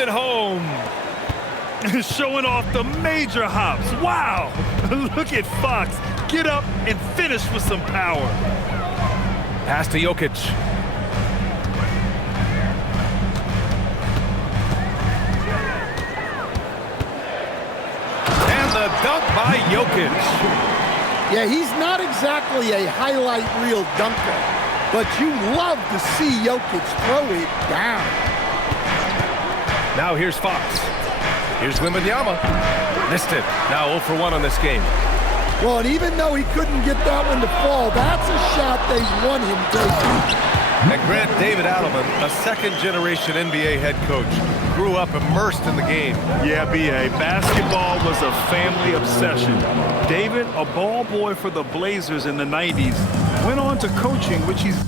it home. Showing off the major hops. Wow. Look at Fox. Get up and finish with some power. Pass to Jokic. And the dunk by Jokic. Yeah, he's not exactly a highlight reel dunker, but you love to see Jokic throw it down. Now here's Fox. Here's Wembanyama. Missed it. Now 0 for 1 on this game. Well, and even though he couldn't get that one to fall, that's a shot they want him taking. And Grant, David Adelman, a second-generation NBA head coach, grew up immersed in the game. Yeah, B.A., basketball was a family obsession. David, a ball boy for the Blazers in the 90s, went on to coaching, which he's...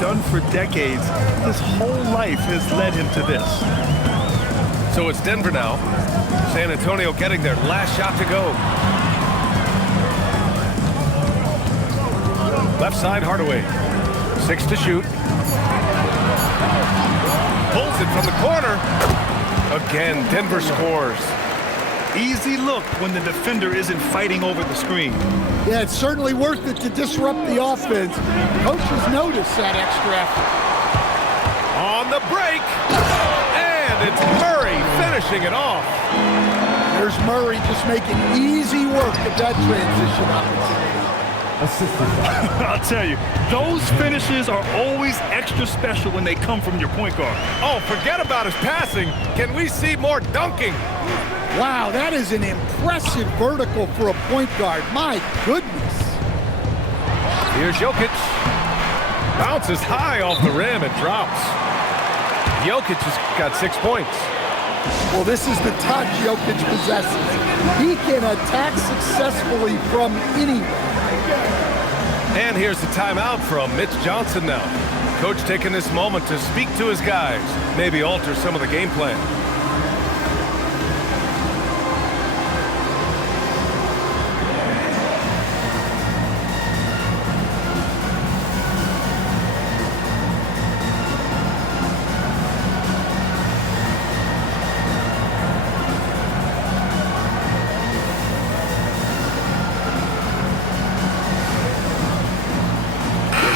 done for decades. His whole life has led him to this. So it's Denver now. San Antonio getting their last shot to go. Left side, Hardaway. 6 to shoot. Pulls it from the corner. Again, Denver scores. Easy look when the defender isn't fighting over the screen. Yeah, it's certainly worth it to disrupt the offense. Coaches notice that extra effort. On the break. And it's Murray finishing it off. There's Murray just making easy work of that transition opportunity. I'll tell you, those finishes are always extra special when they come from your point guard. Oh, forget about his passing. Can we see more dunking? Wow, that is an impressive vertical for a point guard. My goodness. Here's Jokic. Bounces high off the rim and drops. Jokic has got 6 points. Well, this is the touch Jokic possesses. He can attack successfully from anywhere. And here's the timeout from Mitch Johnson now. Coach taking this moment to speak to his guys, maybe alter some of the game plan.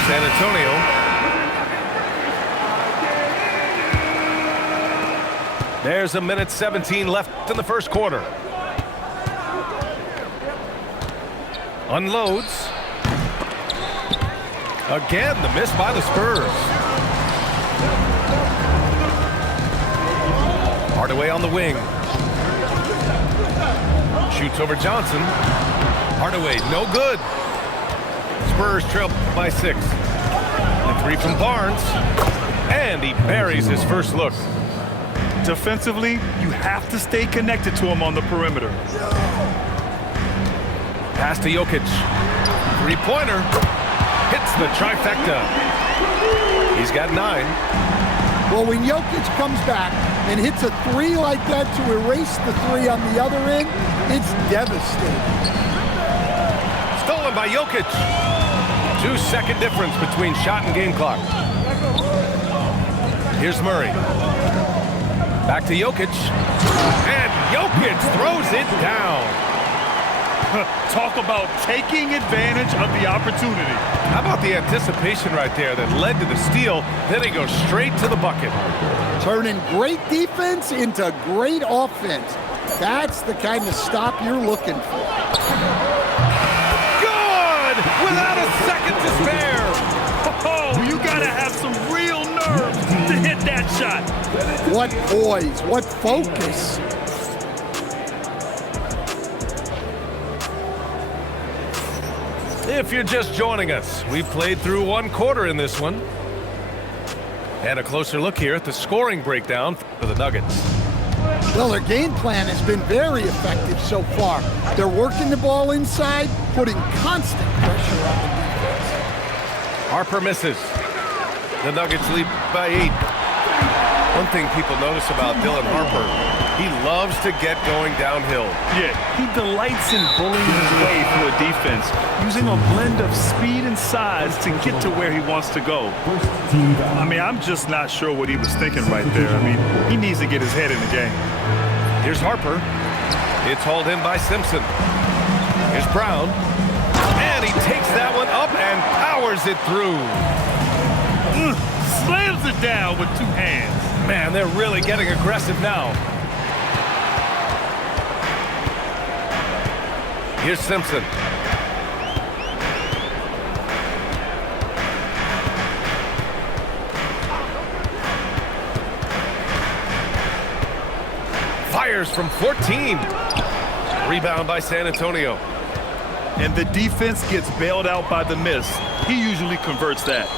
San Antonio. There's 1:17 left in the first quarter. Unloads. Again, the miss by the Spurs. Hardaway on the wing. Shoots over Johnson. Hardaway, no good. Spurs trail by 6. The 3 from Barnes. And he buries his first look. Defensively, you have to stay connected to him on the perimeter. Pass to Jokic. 3-pointer. Hits the trifecta. He's got 9. Well, when Jokic comes back and hits a 3 like that to erase the 3 on the other end, it's devastating. Stolen by Jokic. 2-second difference between shot and game clock. Here's Murray. Back to Jokic. And Jokic throws it down. Talk about taking advantage of the opportunity. How about the anticipation right there that led to the steal? Then he goes straight to the bucket. Turning great defense into great offense. That's the kind of stop you're looking for. Good! Without a second to spare. Oh, you gotta have some real nerve to hit that shot. What poise, what focus. If you're just joining us, we played through 1 quarter in this one. And a closer look here at the scoring breakdown for the Nuggets. Well, their game plan has been very effective so far. They're working the ball inside, putting constant pressure on the defense. Harper misses. The Nuggets lead by 8. One thing people notice about Dylan Harper, he loves to get going downhill. Yeah, he delights in bullying his way through a defense, using a blend of speed and size to get to where he wants to go. I mean, I'm just not sure what he was thinking right there. I mean, he needs to get his head in the game. Here's Harper. It's hauled in by Simpson. Here's Brown. And he takes that one up and powers it through. Slams it down with 2 hands. Man, they're really getting aggressive now. Here's Simpson. Fires from 14. Rebound by San Antonio. And the defense gets bailed out by the miss. He usually converts that.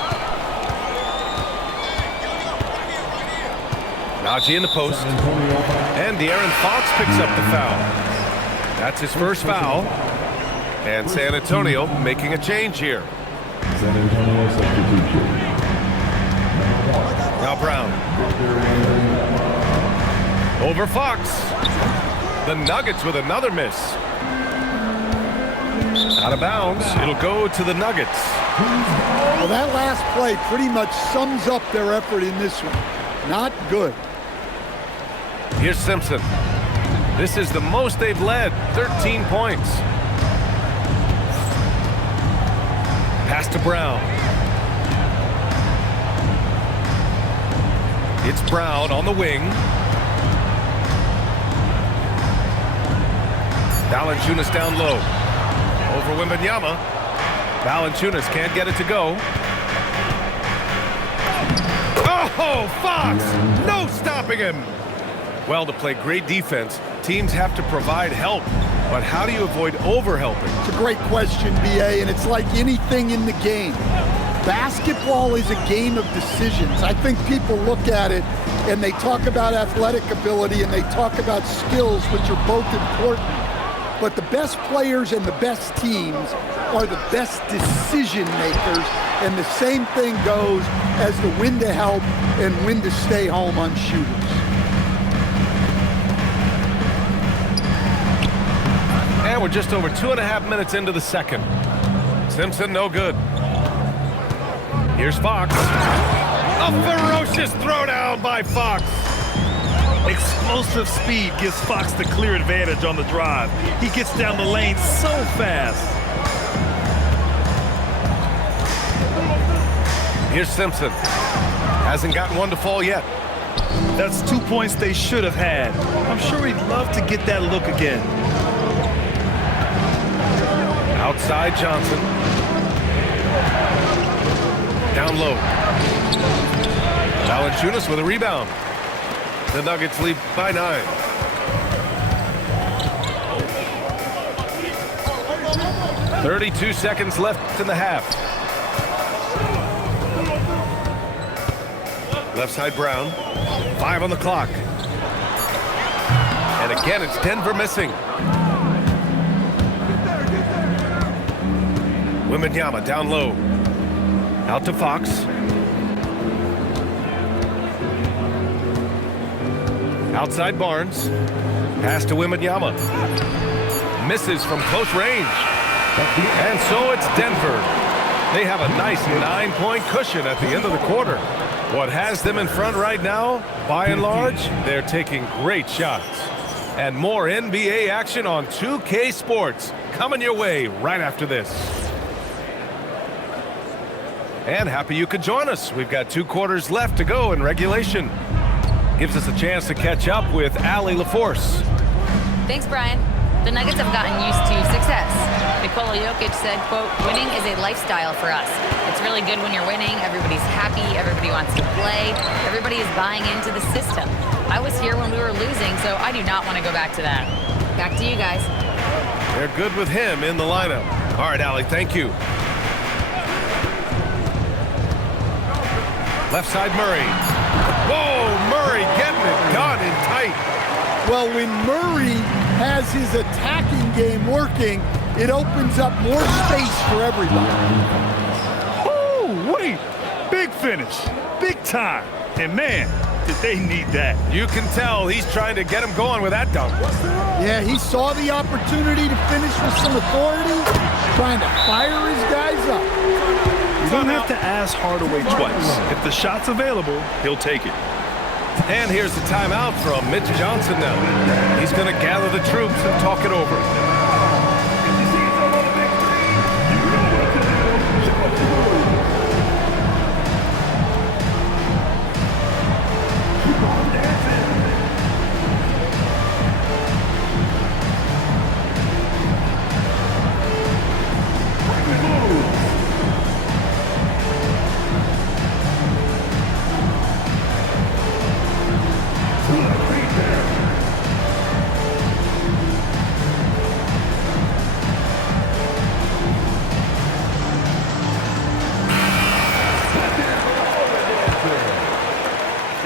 Najee in the post. And De'Aaron Fox picks up the foul. That's his first foul. And San Antonio making a change here. San Antonio substitution. Now Brown. Over Fox. The Nuggets with another miss. Out of bounds. It'll go to the Nuggets. Well, that last play pretty much sums up their effort in this one. Not good. Here's Simpson. This is the most they've led, 13 points. Pass to Brown. It's Brown on the wing. Valanciunas down low. Over Wembanyama. Valanciunas can't get it to go. Oh, Fox! No stopping him! Well, to play great defense, teams have to provide help. But how do you avoid overhelping? It's a great question, B.A., and it's like anything in the game. Basketball is a game of decisions. I think people look at it and they talk about athletic ability and they talk about skills, which are both important. But the best players and the best teams are the best decision makers, and the same thing goes as to when to help and when to stay home on shooters. And we're just over 2.5 minutes into the second. Simpson, no good. Here's Fox. A ferocious throwdown by Fox. Explosive speed gives Fox the clear advantage on the drive. He gets down the lane so fast. Here's Simpson. Hasn't gotten one to fall yet. That's 2 points they should have had. I'm sure he'd love to get that look again. Outside Johnson. Down low. Valanciunas with a rebound. The Nuggets lead by 9. .32 seconds left in the half. Left side Brown. 5 on the clock. And again, it's Denver missing. Wembanyama down low. Out to Fox. Outside Barnes. Pass to Wembanyama. Misses from close range. And so it's Denver. They have a nice 9-point cushion at the end of the quarter. What has them in front right now, by and large, they're taking great shots. And more NBA action on 2K Sports coming your way right after this. And happy you could join us. We've got 2 quarters left to go in regulation. Gives us a chance to catch up with Allie LaForce. Thanks, Brian. The Nuggets have gotten used to success. Nikola Jokic said, quote, "Winning is a lifestyle for us. It's really good when you're winning. Everybody's happy. Everybody wants to play. Everybody is buying into the system. I was here when we were losing, so I do not want to go back to that." Back to you guys. They're good with him in the lineup. All right, Allie, thank you. Left side Murray. Whoa, Murray getting it done in tight. Well, when Murray has his attacking game working, it opens up more space for everybody. Oh, wait. Big finish. Big time. And man, did they need that. You can tell he's trying to get him going with that dunk. Yeah, he saw the opportunity to finish with some authority, trying to fire his guys up. You don't have to ask Hardaway twice. If the shot's available, he'll take it. And here's the timeout from Mitch Johnson now. He's going to gather the troops and talk it over.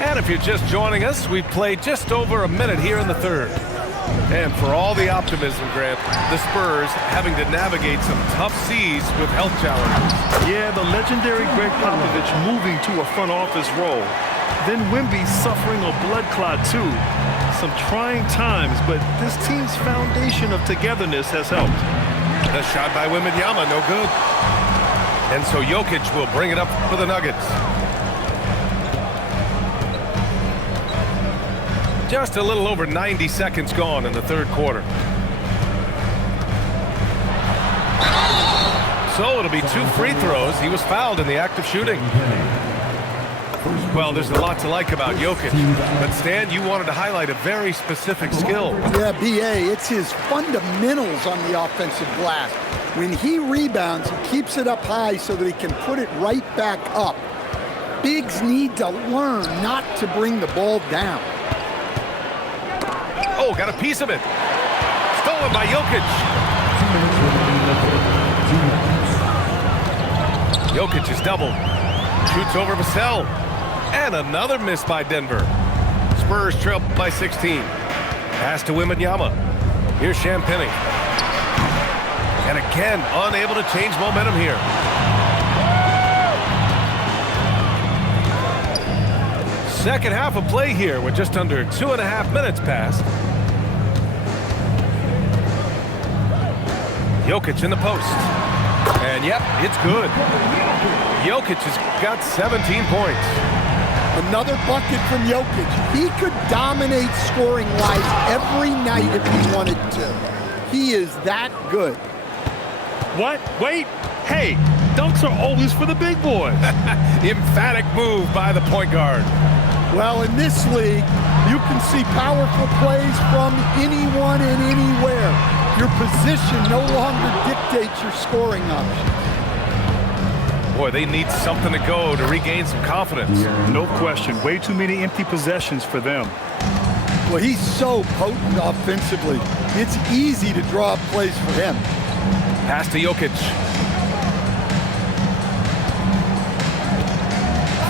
And if you're just joining us, we've played just over a minute here in the third. And for all the optimism, Grant, the Spurs having to navigate some tough seas with health challenges. Yeah, the legendary Greg Popovich moving to a front office role. Then Wemby suffering a blood clot too. Some trying times, but this team's foundation of togetherness has helped. The shot by Wembanyama, no good. And so Jokic will bring it up for the Nuggets. Just a little over 90 seconds gone in the third quarter. So it'll be 2 free throws. He was fouled in the act of shooting. Well, there's a lot to like about Jokic. But Stan, you wanted to highlight a very specific skill. Yeah, B.A., it's his fundamentals on the offensive glass. When he rebounds, he keeps it up high so that he can put it right back up. Bigs need to learn not to bring the ball down. Oh, got a piece of it. Stolen by Jokic. Jokic is doubled. Shoots over Vassell. And another miss by Denver. Spurs trail by 16. Pass to Wembanyama. Here's Champagnie. And again, unable to change momentum here. Second half of play here with just under 2.5 minutes passed. Jokic in the post. And yep, it's good. Jokic has got 17 points. Another bucket from Jokic. He could dominate scoring-wise every night if he wanted to. He is that good. What? Wait. Hey, dunks are always for the big boys. Emphatic move by the point guard. Well, in this league, you can see powerful plays from anyone and anywhere. Your position no longer dictates your scoring options. Boy, they need something to go to regain some confidence. No question. Way too many empty possessions for them. Well, he's so potent offensively. It's easy to draw up plays for him. Pass to Jokic.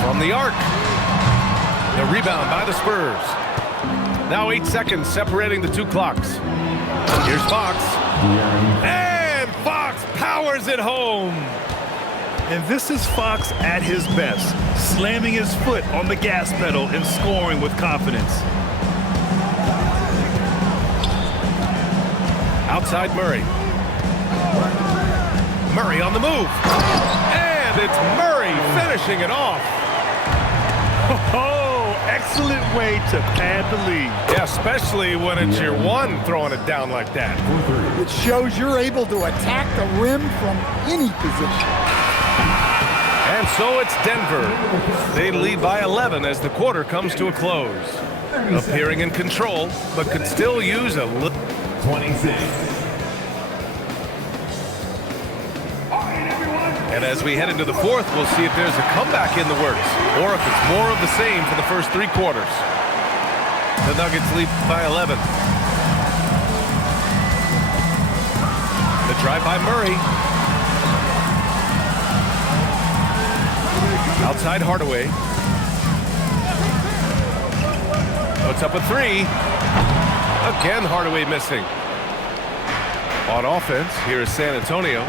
From the arc. The rebound by the Spurs. Now 8 seconds separating the two clocks. Here's Fox. And Fox powers it home. And this is Fox at his best, slamming his foot on the gas pedal and scoring with confidence. Outside Murray. Murray on the move. And it's Murray finishing it off. Oh, excellent way to pad the lead. Yeah, especially when it's your one throwing it down like that. It shows you're able to attack the rim from any position. And so it's Denver. They lead by 11 as the quarter comes to a close. Appearing in control, but could still use a little. 26. And as we head into the fourth, we'll see if there's a comeback in the works, or if it's more of the same for the first 3 quarters. The Nuggets lead by 11. The drive by Murray. Outside Hardaway. Puts up a 3. Again, Hardaway missing. On offense, here is San Antonio.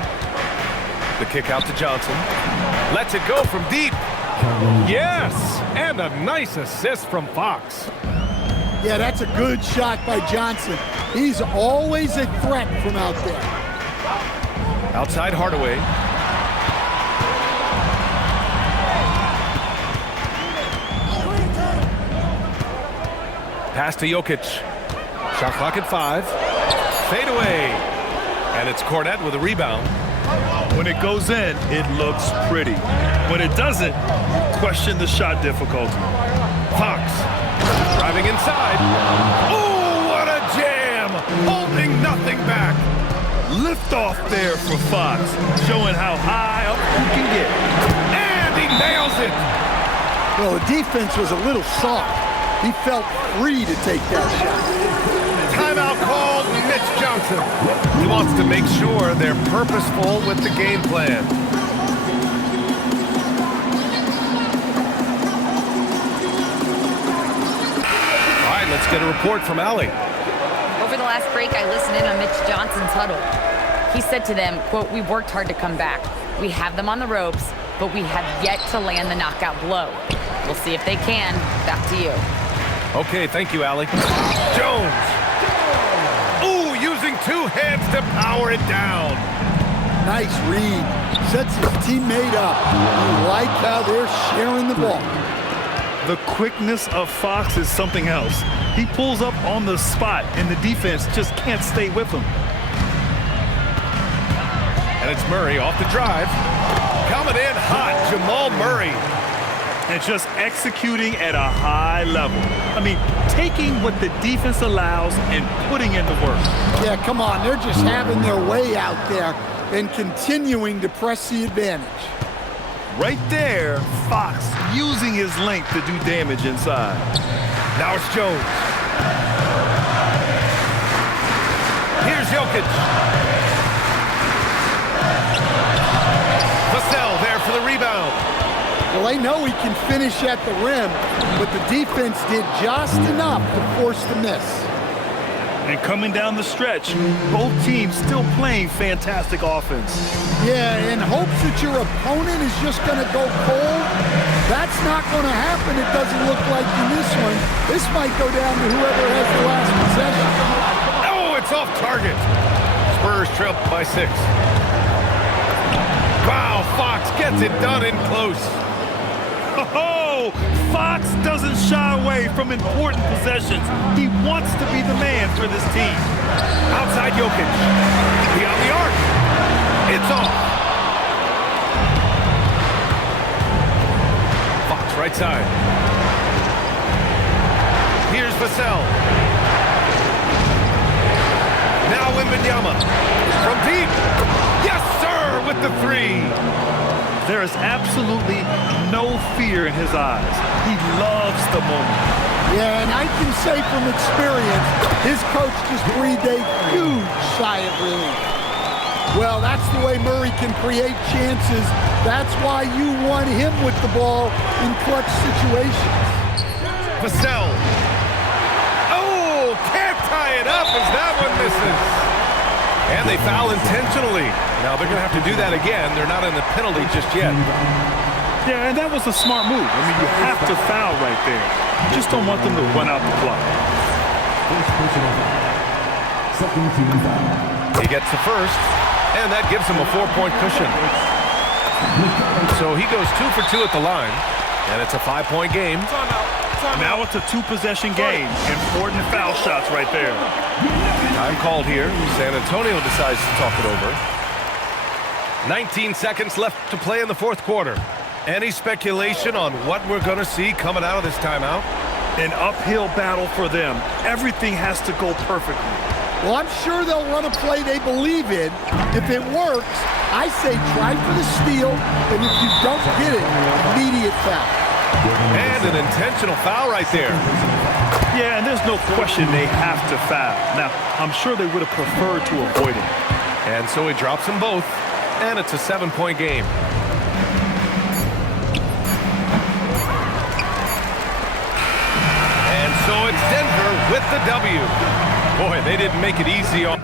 The kick out to Johnson. Lets it go from deep. Yes, and a nice assist from Fox. Yeah, that's a good shot by Johnson. He's always a threat from out there. Outside Hardaway. Pass to Jokic. Shot clock at 5. Fade away. And it's Cornette with a rebound. When it goes in, it looks pretty. When it doesn't, question the shot difficulty. Fox driving inside. Oh, what a jam! Holding nothing back. Lift off there for Fox, showing how high up you can get. And he nails it. Well, the defense was a little soft. He felt free to take that shot. Timeout called Mitch Johnson. He wants to make sure they're purposeful with the game plan. All right, let's get a report from Allie. Over the last break, I listened in on Mitch Johnson's huddle. He said to them, quote, "We worked hard to come back. We have them on the ropes, but we have yet to land the knockout blow. We'll see if they can." Back to you. Okay, thank you, Allie. Jones. Ooh, using 2 hands to power it down. Nice read. Sets his teammate up. You like how they're sharing the ball. The quickness of Fox is something else. He pulls up on the spot, and the defense just can't stay with him. And it's Murray off the drive. Coming in hot, Jamal Murray. And just executing at a high level. I mean, taking what the defense allows and putting in the work. Yeah, come on. They're just having their way out there and continuing to press the advantage. Right there, Fox using his length to do damage inside. Now it's Jones. Here's Jokic. Vassell there for the rebound. Well, they know he can finish at the rim, but the defense did just enough to force the miss. And coming down the stretch, both teams still playing fantastic offense. Yeah, in hopes that your opponent is just going to go cold, that's not going to happen. It doesn't look like in this one. This might go down to whoever has the last possession. Oh, it's off target. Spurs trail by 6. Wow, Fox gets it done in close. Oh, Fox doesn't shy away from important possessions. He wants to be the man for this team. Outside Jokic. Beyond the arc. It's off. Fox right side. Here's Vassell. Now Wembanyama. From deep. Yes, sir, with the 3. There is absolutely no fear in his eyes. He loves the moment. Yeah, and I can say from experience, his coach just breathed a huge sigh of relief. Well, that's the way Murray can create chances. That's why you want him with the ball in clutch situations. Vassell. Oh, can't tie it up as that one misses. And they foul intentionally. Now they're going to have to do that again. They're not in the penalty just yet. Yeah, and that was a smart move. I mean, you have to foul right there. You just don't want them to run out the clock. He gets the first, and that gives him a 4-point cushion. So he goes 2 for 2 at the line, and it's a 5-point game. Now it's a 2-possession game. Important foul shots right there. Time called here. San Antonio decides to talk it over. 19 seconds left to play in the 4th quarter. Any speculation on what we're going to see coming out of this timeout? An uphill battle for them. Everything has to go perfectly. Well, I'm sure they'll run a play they believe in. If it works, I say try for the steal, and if you don't get it, immediate foul. And an intentional foul right there. Yeah, and there's no question they have to foul. Now, I'm sure they would have preferred to avoid it. And so he drops them both, and it's a 7-point game. And so it's Denver with the W. Boy, they didn't make it easy on...